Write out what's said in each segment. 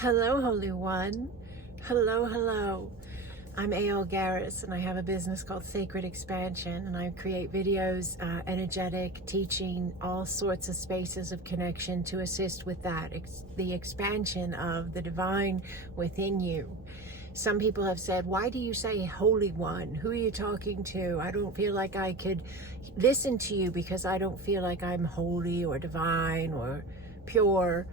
Hello, Holy One. Hello, hello. I'm A.L. Garris, and I have a business called Sacred Expansion, and I create videos, energetic, teaching, all sorts of spaces of connection to assist with that, the expansion of the divine within you. Some people have said, why do you say Holy One? Who are you talking to? I don't feel like I could listen to you because I don't feel like I'm holy or divine or pure.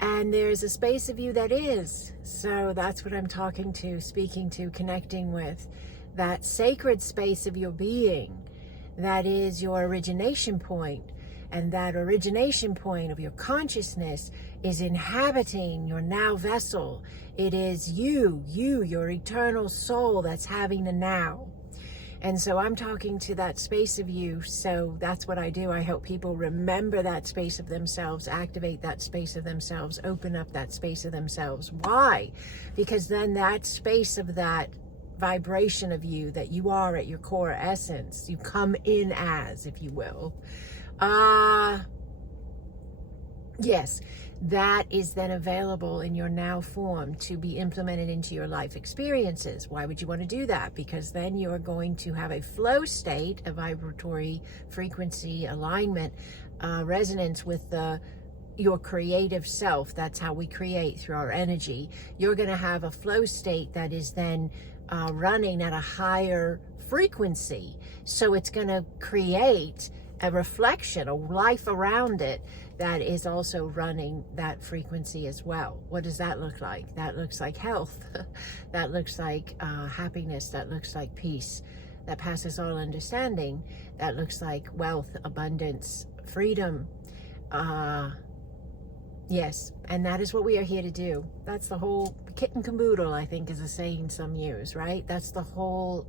And there's a space of you that is. So that's what I'm talking to, speaking to, connecting with. That sacred space of your being, that is your origination point. And that origination point of your consciousness is inhabiting your now vessel. It is you, your eternal soul that's having the now. And so I'm talking to that space of you. So that's what I do. I help people remember that space of themselves, activate that space of themselves, open up that space of themselves. Why? Because then that space of that vibration of you that you are at your core essence, you come in as, if you will. Yes, that is then available in your now form to be implemented into your life experiences. Why would you want to do that? Because then you are going to have a flow state, a vibratory frequency alignment, resonance with your creative self. That's how we create, through our energy. You're going to have a flow state that is then running at a higher frequency. So it's going to create a reflection, a life around it that is also running that frequency as well. What does that look like? That looks like health. That looks like happiness. That looks like peace that passes all understanding. That looks like wealth, abundance, freedom. Yes, and that is what we are here to do. That's the whole kit and caboodle, I think, is a saying some use, right? That's the whole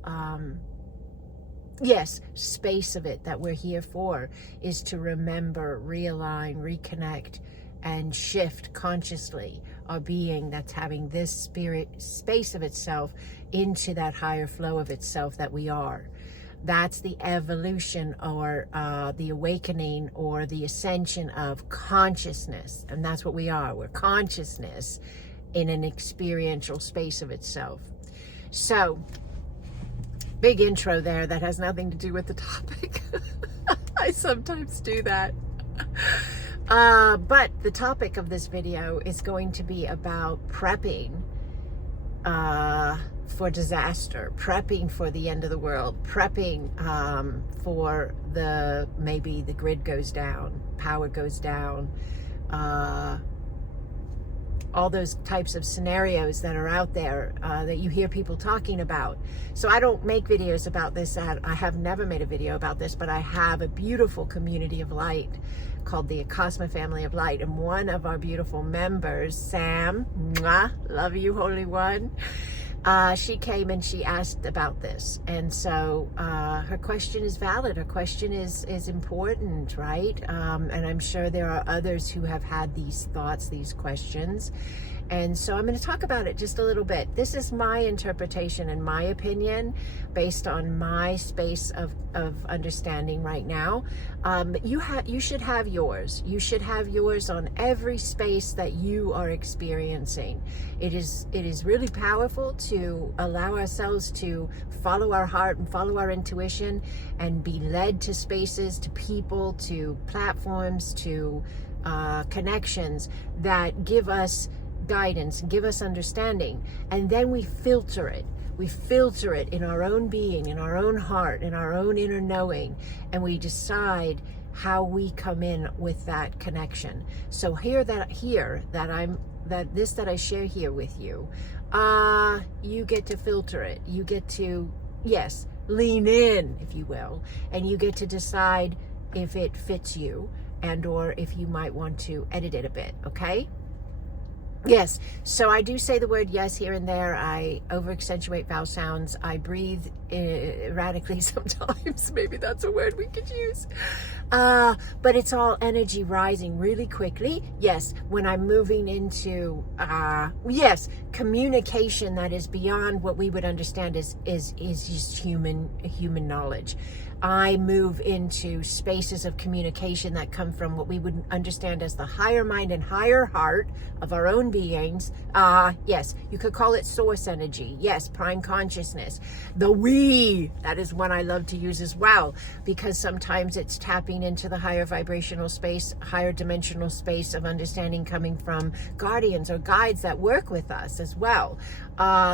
yes, space of it that we're here for, is to remember, realign, reconnect, and shift consciously our being that's having this spirit space of itself into that higher flow of itself that we are. That's the evolution, or the awakening, or the ascension of consciousness. And that's what we are. We're consciousness in an experiential space of itself. So, big intro there that has nothing to do with the topic. I sometimes do that. But the topic of this video is going to be about prepping for disaster, prepping for the end of the world, prepping for maybe the grid goes down, power goes down, all those types of scenarios that are out there that you hear people talking about. So I don't make videos about this. I have never made a video about this, but I have a beautiful community of light called the Acasma Family of Light. And one of our beautiful members, Sam, mwah, love you, Holy One, she came and she asked about this. And so her question is valid. Her question is important, right? And I'm sure there are others who have had these thoughts, these questions. And so I'm going to talk about it just a little bit. This is my interpretation and my opinion based on my space of understanding right now. You should have yours. You should have yours on every space that you are experiencing. It is really powerful to allow ourselves to follow our heart and follow our intuition and be led to spaces, to people, to platforms, to connections that give us guidance, give us understanding, and then we filter it. We filter it in our own being, in our own heart, in our own inner knowing, and we decide how we come in with that connection. So that I share here with you, you get to filter it. You get to, yes, lean in, if you will, and you get to decide if it fits you and or if you might want to edit it a bit, okay? Yes, so I do say the word yes here and there. I over-accentuate vowel sounds. I breathe erratically sometimes. Maybe that's a word we could use. But it's all energy rising really quickly. Yes, when I'm moving into, yes, communication that is beyond what we would understand is just human knowledge. I move into spaces of communication that come from what we would understand as the higher mind and higher heart of our own beings. Yes, you could call it source energy. Yes, prime consciousness. The we, that is one I love to use as well, because sometimes it's tapping into the higher vibrational space, higher dimensional space of understanding coming from guardians or guides that work with us as well.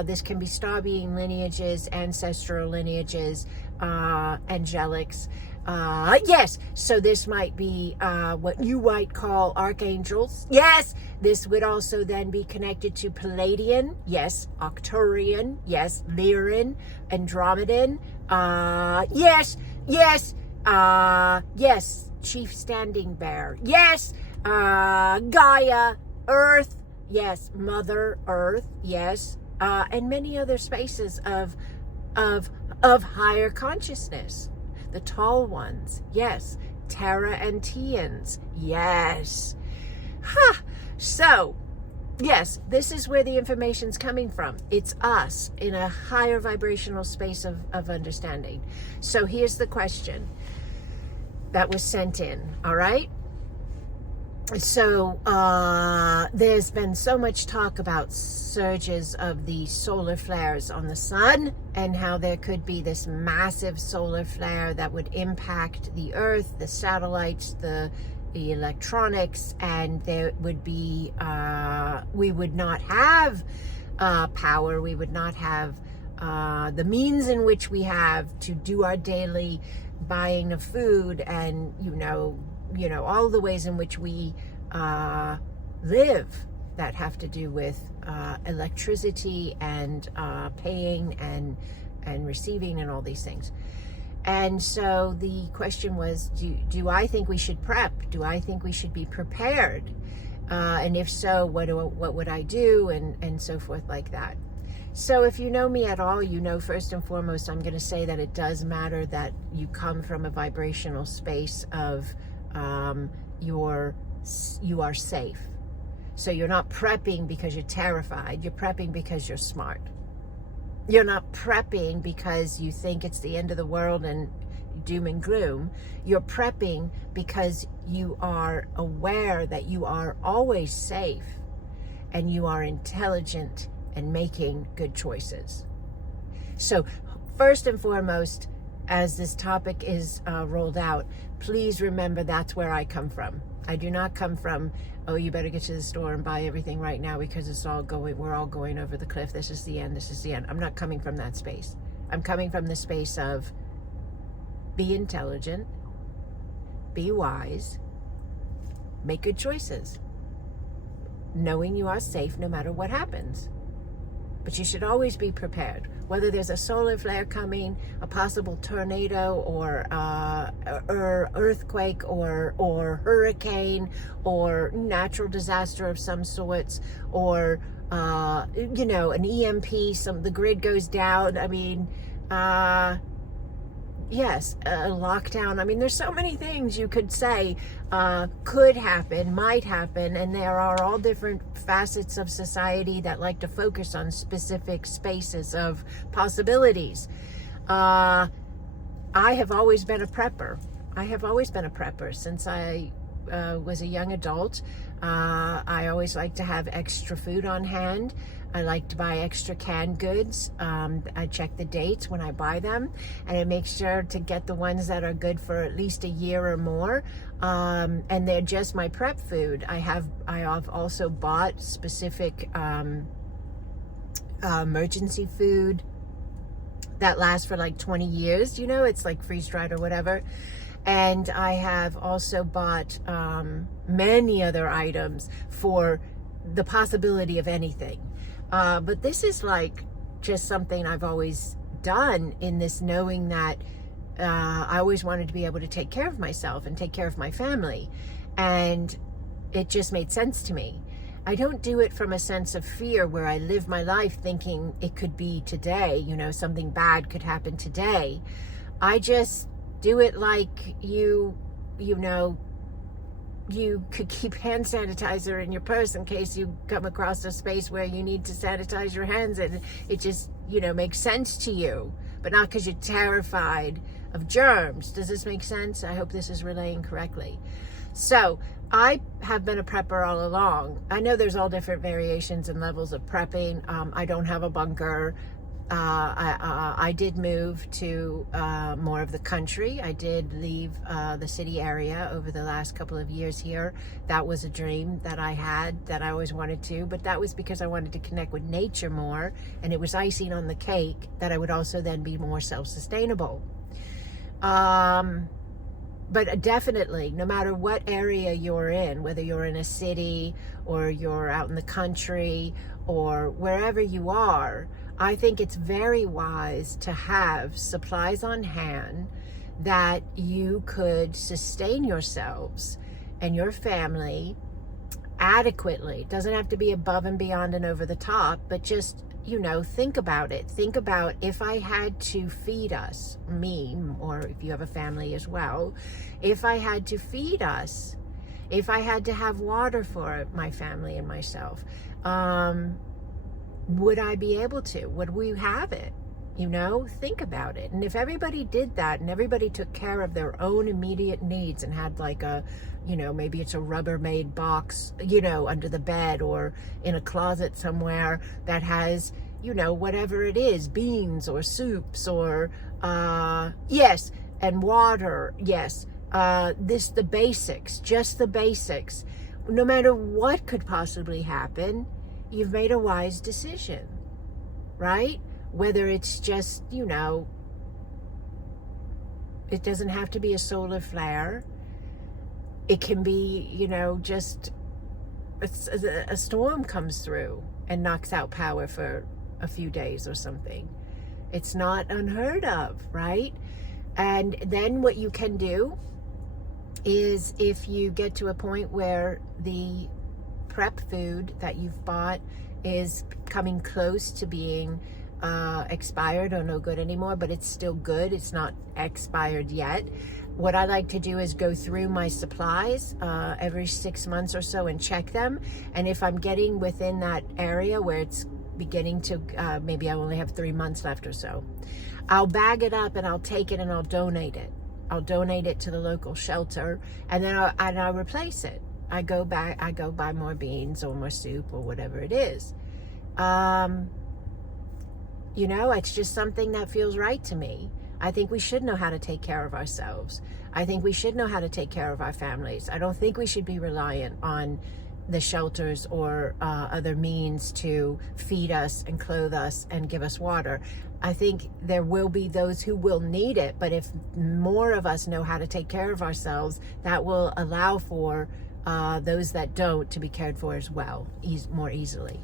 This can be star being lineages, ancestral lineages, angelics. Yes, so this might be what you might call archangels. Yes, this would also then be connected to Palladian. Yes, Arcturian. Yes, Lyran, Andromedan. Yes, Chief Standing Bear. Yes, Gaia, Earth. Yes, Mother Earth. Yes, and many other spaces of higher consciousness. The tall ones, yes. Terra and Tians, yes. So, yes, this is where the information's coming from. It's us in a higher vibrational space of understanding. So here's the question that was sent in, all right? So there's been so much talk about surges of the solar flares on the sun and how there could be this massive solar flare that would impact the earth, the satellites, the electronics, and there would be we would not have power, we would not have the means in which we have to do our daily buying of food and all the ways in which we live that have to do with electricity and paying and receiving and all these things. And so the question was, do I think we should prep? Do I think we should be prepared? And if so, what would I do? And so forth like that. So if you know me at all, you know first and foremost, I'm going to say that it does matter that you come from a vibrational space of you are safe. So you're not prepping because you're terrified. You're prepping because you're smart. You're not prepping because you think it's the end of the world and doom and gloom. You're prepping because you are aware that you are always safe and you are intelligent and making good choices. So first and foremost, as this topic is rolled out, please remember that's where I come from. I do not come from, oh, you better get to the store and buy everything right now because we're all going over the cliff. This is the end. I'm not coming from that space. I'm coming from the space of be intelligent, be wise, make good choices, knowing you are safe no matter what happens. But you should always be prepared. Whether there's a solar flare coming, a possible tornado, or earthquake, or hurricane, or natural disaster of some sorts, or an EMP, the grid goes down. I mean, yes, a lockdown. I mean, there's so many things you could say could happen, might happen, and there are all different facets of society that like to focus on specific spaces of possibilities. I have always been a prepper. Since I was a young adult. I always like to have extra food on hand. I like to buy extra canned goods. I check the dates when I buy them, and I make sure to get the ones that are good for at least a year or more. And they're just my prep food. I have also bought specific emergency food that lasts for like 20 years. It's like freeze-dried or whatever. And I have also bought many other items for the possibility of anything. But this is like just something I've always done, in this knowing that I always wanted to be able to take care of myself and take care of my family. And it just made sense to me. I don't do it from a sense of fear where I live my life thinking it could be today, something bad could happen today. I just do it like you you could keep hand sanitizer in your purse in case you come across a space where you need to sanitize your hands, and it just, makes sense to you, but not because you're terrified of germs. Does this make sense? I hope this is relaying correctly. So I have been a prepper all along. I know there's all different variations and levels of prepping. I don't have a bunker. I did move to more of the country. I did leave the city area over the last couple of years here. That was a dream that I had, that I always wanted to, but that was because I wanted to connect with nature more, and it was icing on the cake that I would also then be more self-sustainable. But definitely, no matter what area you're in, whether you're in a city or you're out in the country or wherever you are, I think it's very wise to have supplies on hand that you could sustain yourselves and your family adequately. It doesn't have to be above and beyond and over the top, but just, think about it. Think about, if I had to feed us, me, or if you have a family as well, if I had to feed us, if I had to have water for my family and myself, would I be able to? Would we have it? Think about it. And if everybody did that and everybody took care of their own immediate needs and had like a, maybe it's a Rubbermaid box, under the bed or in a closet somewhere that has, whatever it is, beans or soups or, yes, and water, yes, the basics, just the basics. No matter what could possibly happen, you've made a wise decision, right? Whether it's just, it doesn't have to be a solar flare. It can be, just a storm comes through and knocks out power for a few days or something. It's not unheard of, right? And then what you can do is, if you get to a point where the prep food that you've bought is coming close to being expired or no good anymore, but it's still good, it's not expired yet, what I like to do is go through my supplies every 6 months or so and check them. And if I'm getting within that area where it's beginning to, maybe I only have 3 months left or so, I'll bag it up and I'll take it and I'll donate it. I'll donate it to the local shelter, and then I'll replace it. I go buy more beans or more soup or whatever it is. It's just something that feels right to me. I think we should know how to take care of ourselves. I think we should know how to take care of our families. I don't think we should be reliant on the shelters or other means to feed us and clothe us and give us water. I think there will be those who will need it, but if more of us know how to take care of ourselves, that will allow for those that don't to be cared for as well, more easily.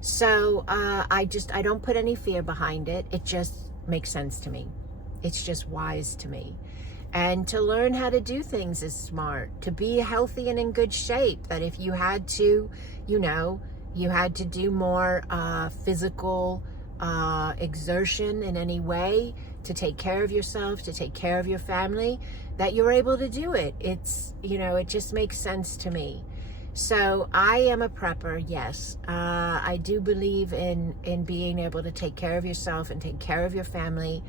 So I don't put any fear behind it. It just makes sense to me. It's just wise to me. And to learn how to do things is smart. To be healthy and in good shape, that if you had to, you had to do more physical exertion in any way to take care of yourself, to take care of your family, that you're able to do it. It's, it just makes sense to me. So I am a prepper, yes. I do believe in being able to take care of yourself and take care of your family.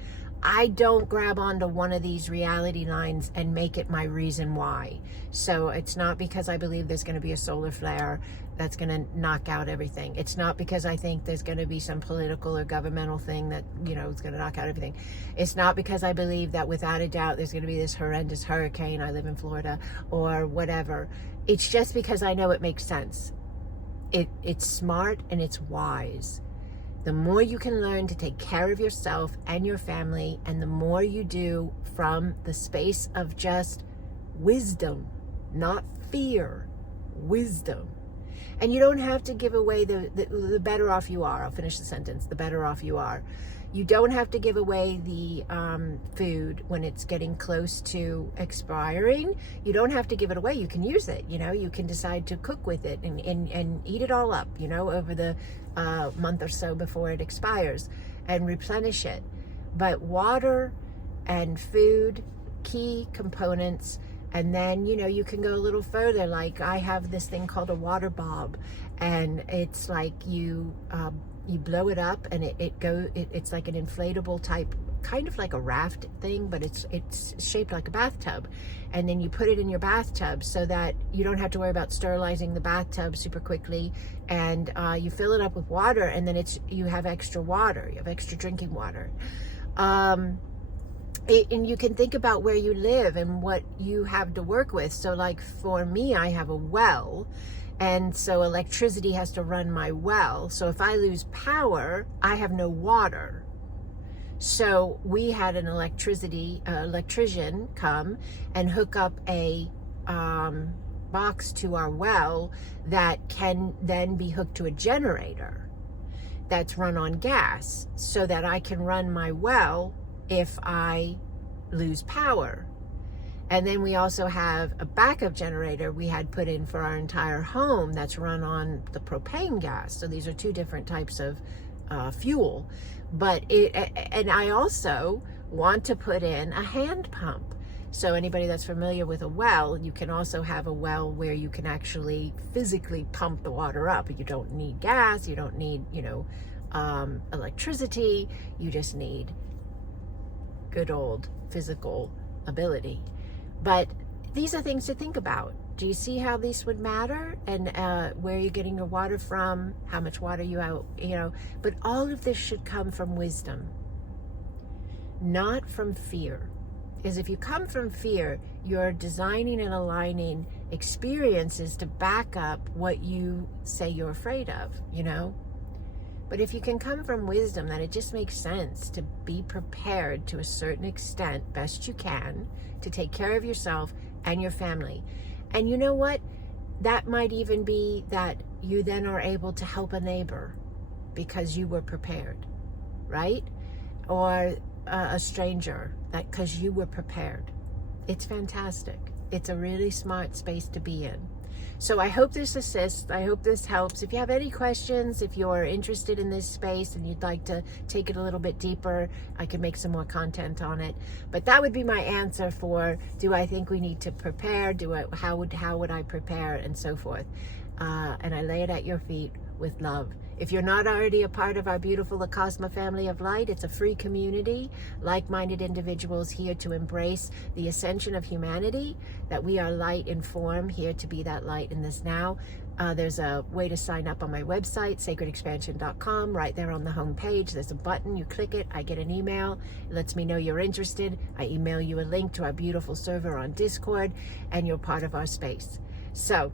I don't grab onto one of these reality lines and make it my reason why. So it's not because I believe there's going to be a solar flare that's going to knock out everything. It's not because I think there's going to be some political or governmental thing that, is going to knock out everything. It's not because I believe that without a doubt there's going to be this horrendous hurricane, I live in Florida, or whatever. It's just because I know it makes sense. It's smart and it's wise. The more you can learn to take care of yourself and your family, and the more you do from the space of just wisdom, not fear, wisdom. And you don't have to give away the better off you are. I'll finish the sentence. The better off you are. You don't have to give away the food when it's getting close to expiring. You don't have to give it away. You can use it. You can decide to cook with it and eat it all up, over the month or so before it expires, and replenish it. But water and food, key components And then, you know, you can go a little further. Like I have this thing called a water bob, and it's like you blow it up, and it's like an inflatable type, kind of like a raft thing, but it's shaped like a bathtub. And then you put it in your bathtub so that you don't have to worry about sterilizing the bathtub super quickly. And you fill it up with water, and then you have extra water, you have extra drinking water. And you can think about where you live and what you have to work with. So like for me, I have a well, and so electricity has to run my well. So if I lose power, I have no water. So we had an electrician come and hook up a box to our well that can then be hooked to a generator that's run on gas, so that I can run my well if I lose power. And then we also have a backup generator we had put in for our entire home that's run on the propane gas. So these are two different types of fuel. And I also want to put in a hand pump. So anybody that's familiar with a well, you can also have a well where you can actually physically pump the water up. You don't need gas, you don't need, electricity, you just need good old physical ability. But these are things to think about. Do you see how these would matter? And where you're getting your water from, how much water you out, but all of this should come from wisdom, not from fear. Because if you come from fear, you're designing and aligning experiences to back up what you say you're afraid of, But if you can come from wisdom, that it just makes sense to be prepared to a certain extent, best you can, to take care of yourself and your family. And you know what? That might even be that you then are able to help a neighbor because you were prepared, right? Or a stranger, that because you were prepared. It's fantastic. It's a really smart space to be in. So I hope this assists. I hope this helps. If you have any questions, if you're interested in this space and you'd like to take it a little bit deeper, I can make some more content on it. But that would be my answer for, do I think we need to prepare? How would I prepare, and so forth. And I lay it at your feet with love. If you're not already a part of our beautiful Acasma family of light, it's a free community, like-minded individuals here to embrace the ascension of humanity, that we are light in form, here to be that light in this now. There's a way to sign up on my website, sacredexpansion.com. Right there on the home page, there's a button. You click it, I get an email. It lets me know you're interested. I email you a link to our beautiful server on Discord, and you're part of our space. So,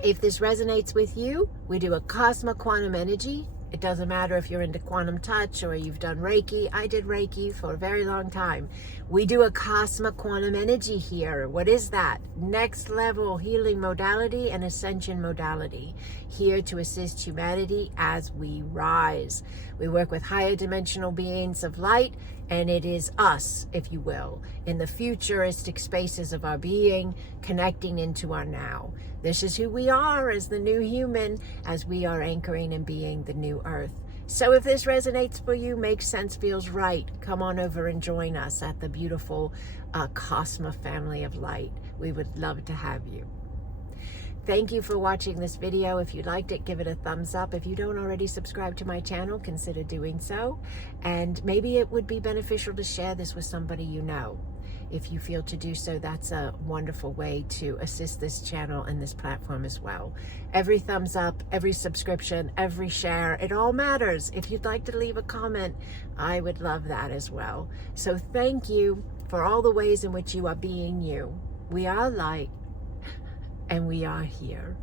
if this resonates with you, we do Acasma quantum energy. It doesn't matter if you're into quantum touch or you've done Reiki. I did Reiki for a very long time. We do Acasma quantum energy here. What is that? Next level healing modality and ascension modality, here to assist humanity as we rise. We work with higher dimensional beings of light, and it is us, if you will, in the futuristic spaces of our being, connecting into our now. This is who we are as the new human, as we are anchoring and being the new earth. So if this resonates for you, makes sense, feels right, come on over and join us at the beautiful Acasma family of light. We would love to have you. Thank you for watching this video. If you liked it, give it a thumbs up. If you don't already subscribe to my channel, consider doing so. And maybe it would be beneficial to share this with somebody you know. If you feel to do so, that's a wonderful way to assist this channel and this platform as well. Every thumbs up, every subscription, every share, it all matters. If you'd like to leave a comment, I would love that as well. So thank you for all the ways in which you are being you. We are light, and we are here.